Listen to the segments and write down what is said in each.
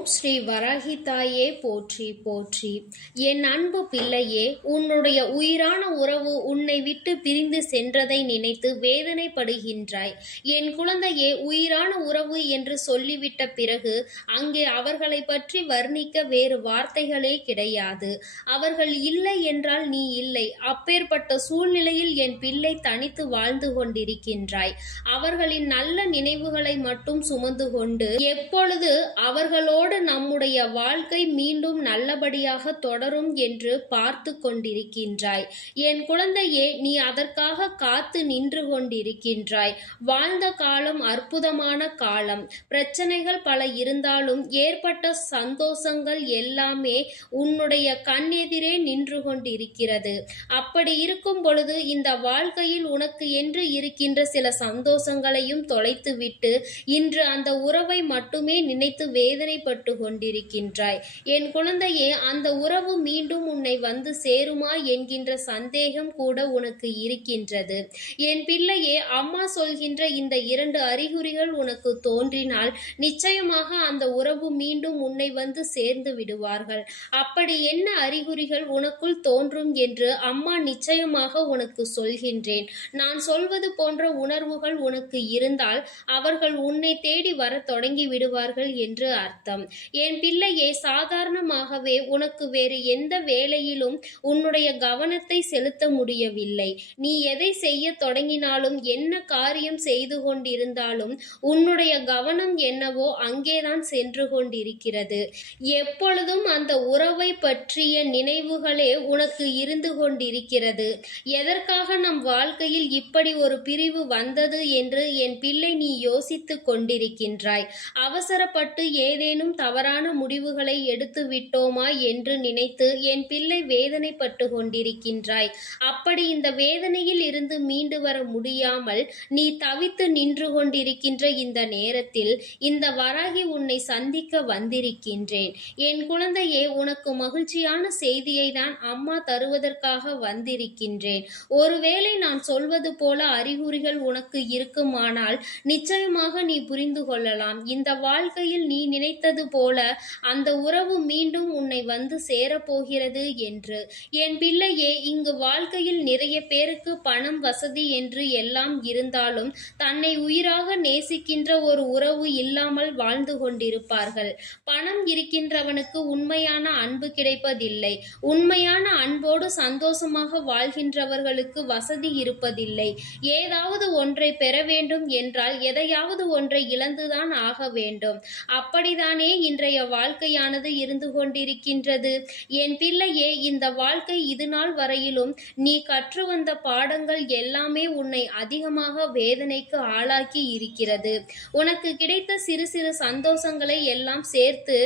ஓம் ஸ்ரீ வராகி தாயே போற்றி போற்றி. என் அன்பு பிள்ளையே, உன்னுடைய உயிரான உறவு உன்னை விட்டு பிரிந்து சென்றதை நினைத்து வேதனைப்படுகின்றாய். என் குழந்தையே, உயிரான உறவு என்று சொல்லிவிட்ட பிறகு அங்கே அவர்களை பற்றி வர்ணிக்க வேறு வார்த்தைகளே கிடையாது. அவர்கள் இல்லை என்றால் நீ இல்லை. அப்பேற்பட்ட சூழ்நிலையில் என் பிள்ளை தனித்து வாழ்ந்து கொண்டிருக்கின்றாய். அவர்களின் நல்ல நினைவுகளை மட்டும் சுமந்து கொண்டு எப்பொழுது அவர்களோடு நம்முடைய வாழ்க்கை மீண்டும் நல்லபடியாக தொடரும் என்று பார்த்து கொண்டிருக்கின்றாய். என் குழந்தையே, நீ அதற்காக காத்து நின்று கொண்டிருக்கின்றாய். வாழ்ந்த காலம் அற்புதமான காலம். பிரச்சனைகள் பல இருந்தாலும் ஏற்பட்ட சந்தோஷங்கள் எல்லாமே உன்னுடைய கண்ணெதிரே நின்று கொண்டிருக்கிறது. அப்படி இருக்கும் பொழுது இந்த வாழ்க்கையில் உனக்கு என்று இருக்கின்ற சில சந்தோஷங்களையும் தொலைத்துவிட்டு இன்று அந்த உறவை மட்டுமே நினைத்து வேதனைப்பட்டு கொண்டிருக்கின்றாய். என் குழந்தையே, அந்த உறவு மீண்டும் உன்னை வந்து சேருமா என்கின்ற சந்தேகம் கூட உனக்கு இருக்கின்றது. என் பிள்ளையே, அம்மா சொல்கின்ற இந்த 2 அறிகுறிகள் உனக்கு தோன்றினால் நிச்சயமாக அந்த உறவு மீண்டும் உன்னை வந்து சேர்ந்து விடுவார்கள். அப்படி என்ன அறிகுறிகள் உனக்குள் தோன்றும் என்று அம்மா நிச்சயமாக உனக்கு சொல்கின்றேன். நான் சொல்வது போன்ற உணர்வுகள் உனக்கு இருந்தால் அவர்கள் உன்னை தேடி வர தொடங்கி விடுவார்கள் என்று அர்த்தம். என் பிள்ளையே, சாதாரணமாகவே உனக்கு வேறு எந்த வேலையிலும் உன்னுடைய கவனத்தை செலுத்த முடியவில்லை. நீ எதை செய்ய தொடங்கினாலும், என்ன காரியம் செய்து கொண்டிருந்தாலும் உன்னுடைய கவனம் என்னவோ அங்கேதான் சென்று கொண்டிருக்கிறது. எப்பொழுதும் அந்த உறவை பற்றிய நினைவுகளே உனக்கு இருந்து கொண்டிருக்கிறது. எதற்காக நம் வாழ்க்கையில் இப்படி ஒரு பிரிவு வந்தது என்று என் பிள்ளை நீ யோசித்துக் கொண்டிருக்கின்றாய். அவசரப்பட்டு ஏதேனும் தவறான முடிவுகளை எடுத்து விட்டோமா என்று நினைத்து என் பிள்ளை வேதனைப்பட்டு கொண்டிருக்கின்றாய். அப்படி இந்த வேதனையில் இருந்து மீண்டு வர முடியாமல் நீ தவித்து நின்று கொண்டிருக்கின்ற இந்த நேரத்தில் இந்த வராகி உன்னை சந்திக்க வந்திருக்கின்றேன். என் குழந்தையே, உனக்கு மகிழ்ச்சியான செய்தியை தான் அம்மா தருவதற்காக வந்திருக்கின்றேன். ஒருவேளை நான் சொல்வது போல அறிகுறிகள் உனக்கு இருக்குமானால் நிச்சயமாக நீ புரிந்து கொள்ளலாம். இந்த வாழ்க்கையில் நீ நினைத்தது போல அந்த உறவு மீண்டும் உன்னை வந்து சேரப்போகிறது என்று. என் பிள்ளையே, இங்கு வாழ்க்கையில் நிறைய பேருக்கு பணம், வசதி என்று எல்லாம் இருந்தாலும் தன்னை உயிராக நேசிக்கின்ற ஒரு உறவு இல்லாமல் வாழ்ந்து கொண்டிருப்பார்கள். பணம் இருக்கின்றவனுக்கு உண்மையான அன்பு கிடைப்பதில்லை. உண்மையான அன்போடு சந்தோஷமாக வாழ்கின்றவர்களுக்கு வசதி இருப்பதில்லை. ஏதாவது ஒன்றை பெற வேண்டும் என்றால் எதையாவது ஒன்றை இழந்துதான் ஆக வேண்டும். அப்படித்தானே இன்றைய வாழ்க்கையானது இருந்து கொண்டிருக்கின்றது. என் பிள்ளையே, இந்த வாழ்க்கை இதுநாள் வரையிலும் நீ கற்று வந்த பாடங்கள் எல்லாமே உன்னை அதிகமாக வேதனைக்கு ஆளாக்கி இருக்கிறது. உனக்கு கிடைத்த சிறு சிறு சந்தோஷங்களை எல்லாம் சேர்த்து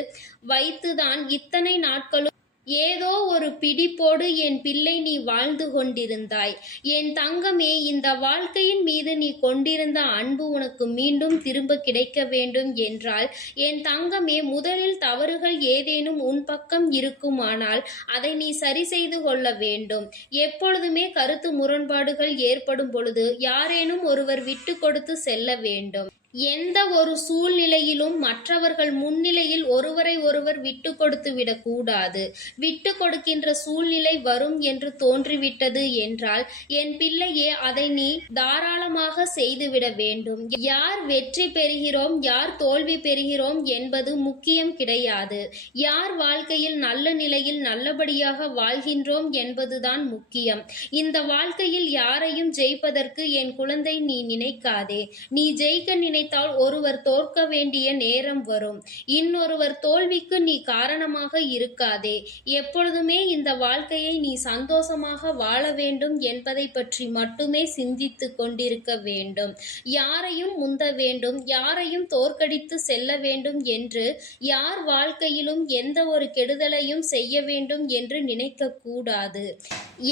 வைத்துதான் இத்தனை நாட்களும் ஏதோ ஒரு பிடிப்போடு என் பிள்ளை நீ வாழ்ந்து கொண்டிருந்தாய். என் தங்கமே, இந்த வாழ்க்கையின் மீது நீ கொண்டிருந்த அன்பு உனக்கு மீண்டும் திரும்ப கிடைக்க வேண்டும் என்றால் என் தங்கமே, முதலில் தவறுகள் ஏதேனும் உன் பக்கம் இருக்குமானால் அதை நீ சரி செய்து கொள்ள வேண்டும். எப்பொழுதுமே கருத்து முரண்பாடுகள் ஏற்படும் பொழுது யாரேனும் ஒருவர் விட்டு கொடுத்து செல்ல வேண்டும். எந்த ஒரு சூழ்நிலையிலும் மற்றவர்கள் முன்னிலையில் ஒருவரை ஒருவர் விட்டு கொடுத்து விடக்கூடாது. விட்டு கொடுக்கின்ற சூழ்நிலை வரும் என்று தோன்றிவிட்டது என்றால் என் பிள்ளையே, அதை நீ தாராளமாக செய்துவிட வேண்டும். யார் வெற்றி பெறுகிறோம், யார் தோல்வி பெறுகிறோம் என்பது முக்கியம் கிடையாது. யார் வாழ்க்கையில் நல்ல நிலையில் நல்லபடியாக வாழ்கின்றோம் என்பதுதான் முக்கியம். இந்த வாழ்க்கையில் யாரையும் ஜெயிப்பதற்கு என் குழந்தை நீ நினைக்காதே. நீ ஜெயிக்க நினைத்தால் ஒருவர் தோற்க வேண்டிய நேரம் வரும். இன்னொருவர் தோல்விக்கு நீ காரணமாக இருக்காதே. எப்பொழுதுமே இந்த வாழ்க்கையை நீ சந்தோஷமாக வாழ வேண்டும் என்பதை பற்றி மட்டுமே சிந்தித்து கொண்டிருக்க வேண்டும். யாரையும் முந்த வேண்டும், யாரையும் தோற்கடித்து செல்ல வேண்டும் என்று யார் வாழ்க்கையிலும் எந்த ஒரு கெடுதலையும் செய்ய வேண்டும் என்று நினைக்க கூடாது.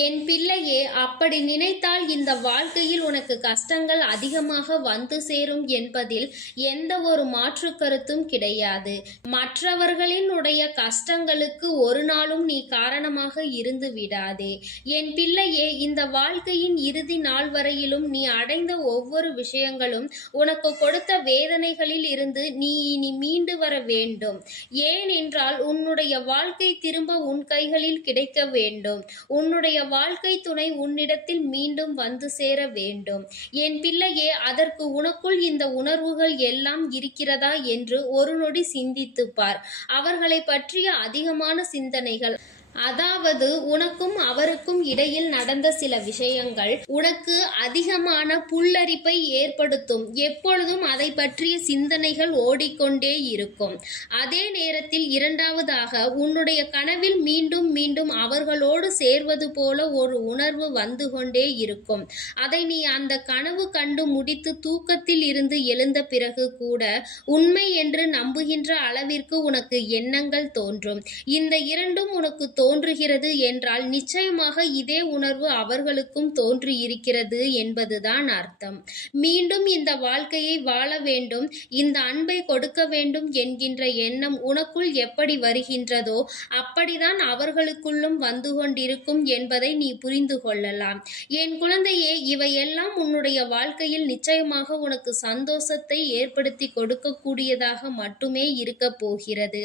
என் பிள்ளையே, அப்படி நினைத்தால் இந்த வாழ்க்கையில் உனக்கு கஷ்டங்கள் அதிகமாக வந்து சேரும் என்பதை என்பதில் எந்த ஒரு மாற்று கருத்தும் கிடையாது. மற்றவர்களினுடைய கஷ்டங்களுக்கு ஒரு நாளும் நீ காரணமாக இருந்து விடாதே. என் பிள்ளையே, இந்த வாழ்க்கையின் இறுதி நாள் வரையிலும் நீ அடைந்த ஒவ்வொரு விஷயங்களும் உனக்கு கொடுத்த வேதனைகளில் இருந்து நீ இனி மீண்டு வர வேண்டும். ஏனென்றால் உன்னுடைய வாழ்க்கை திரும்ப உன் கைகளில் கிடைக்க வேண்டும். உன்னுடைய வாழ்க்கை துணை உன்னிடத்தில் மீண்டும் வந்து சேர வேண்டும். என் பிள்ளையே, அதற்கு உனக்குள் இந்த உணர்வுகள் எல்லாம் இருக்கிறதா என்று ஒரு நொடி சிந்தித்துப் பார். அவர்களை பற்றிய அதிகமான சிந்தனைகள், அதாவது உனக்கும் அவருக்கும் இடையில் நடந்த சில விஷயங்கள் உனக்கு அதிகமான புல்லரிப்பை ஏற்படுத்தும். எப்பொழுதும் அதை பற்றிய சிந்தனைகள் ஓடிக்கொண்டே இருக்கும். அதே நேரத்தில் இரண்டாவதாக, உன்னுடைய கனவில் மீண்டும் மீண்டும் அவர்களோடு சேர்வது போல ஒரு உணர்வு வந்து கொண்டே இருக்கும். அதை நீ அந்த கனவு கண்டு முடித்து தூக்கத்தில் இருந்து எழுந்த பிறகு கூட உண்மை என்று நம்புகின்ற அளவிற்கு உனக்கு எண்ணங்கள் தோன்றும். இந்த இரண்டும் உனக்கு தோன்றுகிறது என்றால் நிச்சயமாக இதே உணர்வு அவர்களுக்கும் தோன்றியிருக்கிறது என்பதுதான் அர்த்தம். மீண்டும் இந்த வாழ்க்கையை வாழ வேண்டும், இந்த அன்பை கொடுக்க வேண்டும் என்கின்ற எண்ணம் உனக்குள் எப்படி வருகின்றதோ அப்படிதான் அவர்களுக்குள்ளும் வந்து கொண்டிருக்கும் என்பதை நீ புரிந்து கொள்ளலாம். என் குழந்தையே, இவையெல்லாம் உன்னுடைய வாழ்க்கையில் நிச்சயமாக உனக்கு சந்தோஷத்தை ஏற்படுத்தி கொடுக்கக்கூடியதாக மட்டுமே இருக்க போகிறது.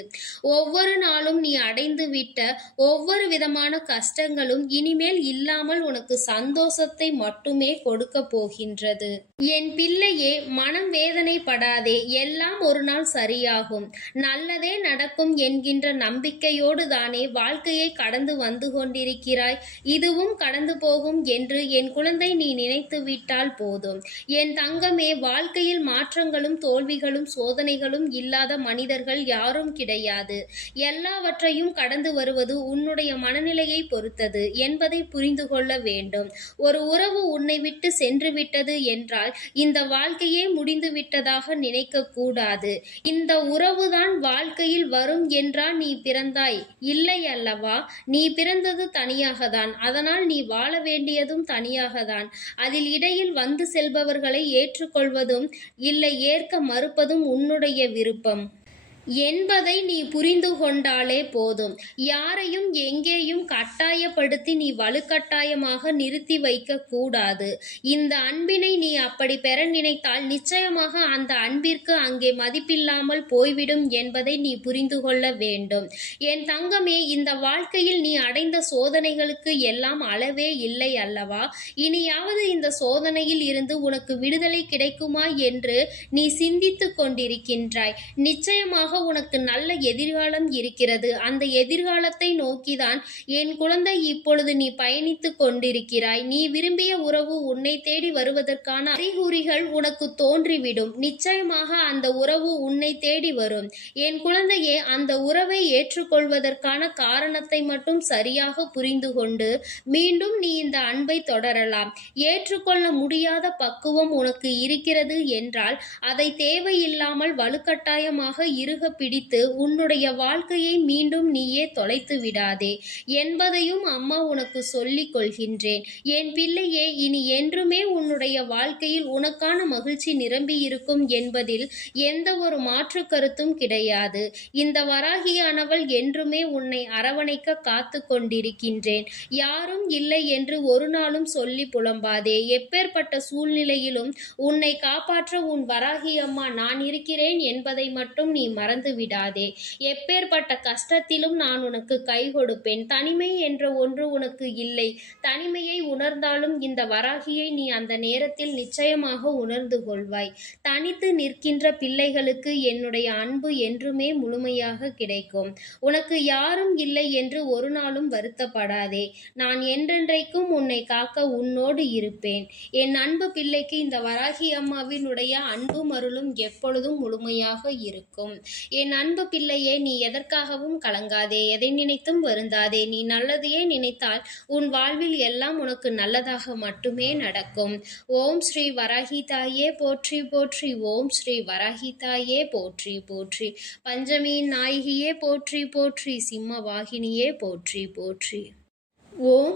ஒவ்வொரு நாளும் நீ அடைந்து விட்ட ஒவ்வொரு விதமான கஷ்டங்களும் இனிமேல் இல்லாமல் உனக்கு சந்தோஷத்தை மட்டுமே கொடுக்க போகின்றது. என் பிள்ளையே, மனம் வேதனைப்படாதே. எல்லாம் ஒரு நாள் சரியாகும், நல்லதே நடக்கும் என்கின்ற நம்பிக்கையோடு தானே வாழ்க்கையை கடந்து வந்து கொண்டிருக்கிறாய். இதுவும் கடந்து போகும் என்று என் குழந்தை நீ நினைத்து விட்டால் போதும். என் தங்கமே, வாழ்க்கையில் மாற்றங்களும் தோல்விகளும் சோதனைகளும் இல்லாத மனிதர்கள் யாரும் கிடையாது. எல்லாவற்றையும் கடந்து வருவது உன்னுடைய மனநிலையை பொறுத்தது என்பதை புரிந்து கொள்ள வேண்டும். ஒரு உறவு உன்னை விட்டு சென்று விட்டது என்றால் இந்த வாழ்க்கையே முடிந்து விட்டதாக நினைக்க கூடாது. இந்த உறவுதான் வாழ்க்கையில் வரும் என்றா நீ பிறந்தாய்? இல்லை அல்லவா? நீ பிறந்தது தனியாகத்தான், அதனால் நீ வாழ வேண்டியதும் தனியாகத்தான். அதில் இடையில் வந்து செல்பவர்களை ஏற்றுக்கொள்வதும் இல்லை ஏற்க மறுப்பதும் உன்னுடைய விருப்பம் என்பதை நீ புரிந்து கொண்டாலே போதும். யாரையும் எங்கேயும் கட்டாயப்படுத்தி நீ வலுக்கட்டாயமாக நிறுத்தி வைக்க கூடாது. இந்த அன்பினை நீ அப்படி பெற நினைத்தால் நிச்சயமாக அந்த அன்பிற்கு அங்கே மதிப்பில்லாமல் போய்விடும் என்பதை நீ புரிந்து கொள்ள வேண்டும். என் தங்கமே, இந்த வாழ்க்கையில் நீ அடைந்த சோதனைகளுக்கு எல்லாம் அளவே இல்லை அல்லவா? இனியாவது இந்த சோதனையில் இருந்து உனக்கு விடுதலை கிடைக்குமா என்று நீ சிந்தித்து கொண்டிருக்கின்றாய். நிச்சயமாக உனக்கு நல்ல எதிர்காலம் இருக்கிறது. அந்த எதிர்காலத்தை நோக்கிதான் என் குழந்தை இப்பொழுது நீ பயணித்துக் கொண்டிருக்கிறாய். நீ விரும்பிய உறவு உன்னை தேடி வருவதற்கான அறிகுறிகள் உனக்கு தோன்றிவிடும். நிச்சயமாக அந்த உறவு உன்னை தேடி வரும். என் குழந்தையே, அந்த உறவை ஏற்றுக்கொள்வதற்கான காரணத்தை மட்டும் சரியாக புரிந்து கொண்டு மீண்டும் நீ இந்த அன்பை தொடரலாம். ஏற்றுக்கொள்ள முடியாத பக்குவம் உனக்கு இருக்கிறது என்றால் அதை தேவையில்லாமல் வலுக்கட்டாயமாக இருக பிடித்து உன்னுடைய வாழ்க்கையை மீண்டும் நீயே தொலைத்து விடாதே என்பதையும் அம்மா உனக்கு சொல்லிக் கொள்கின்றேன். என் பிள்ளையே, இனி என்றுமே உன்னுடைய வாழ்க்கையில் உனக்கான மகிழ்ச்சி நிரம்பி இருக்கும் என்பதில் எந்த ஒரு மாற்று கருத்தும் கிடையாது. இந்த வராகியானவள் என்றுமே உன்னை அரவணைக்க காத்து கொண்டிருக்கின்றேன். யாரும் இல்லை என்று ஒரு நாளும் சொல்லி புலம்பாதே. எப்பேற்பட்ட சூழ்நிலையிலும் உன்னை காப்பாற்ற உன் வராகி அம்மா நான் இருக்கிறேன் என்பதை மட்டும் நீ மறந்து விடாதே. எப்பேற்பட்ட கஷ்டத்திலும் நான் உனக்கு கை கொடுப்பேன். தனிமை என்ற ஒன்று உனக்கு இல்லை. தனிமையை உணர்ந்தாலும் இந்த வராகியை நீ அந்த நேரத்தில் நிச்சயமாக உணர்ந்து கொள்வாய். தனித்து நிற்கின்ற பிள்ளைகளுக்கு என்னுடைய அன்பு என்றுமே முழுமையாக கிடைக்கும். உனக்கு யாரும் இல்லை என்று ஒரு நாளும் வருத்தப்படாதே. நான் என்றென்றைக்கும் உன்னை காக்க உன்னோடு இருப்பேன். என் அன்பு பிள்ளைக்கு இந்த வராகி அம்மாவினுடைய அன்பும் அருளும் எப்பொழுதும் முழுமையாக இருக்கும். என் அன்பு பிள்ளையே, நீ எதற்காகவும் கலங்காதே, எதை நினைத்தும் வருந்தாதே. நீ நல்லதையே நினைத்தால் உன் வாழ்வில் எல்லாம் உனக்கு நல்லதாக மட்டுமே நடக்கும். ஓம் ஸ்ரீ வராகி தாயே போற்றி போற்றி. ஓம் ஸ்ரீ வராகி தாயே போற்றி போற்றி. பஞ்சமியின் நாயகியே போற்றி போற்றி. சிம்ம வாகினியே போற்றி போற்றி. ஓம்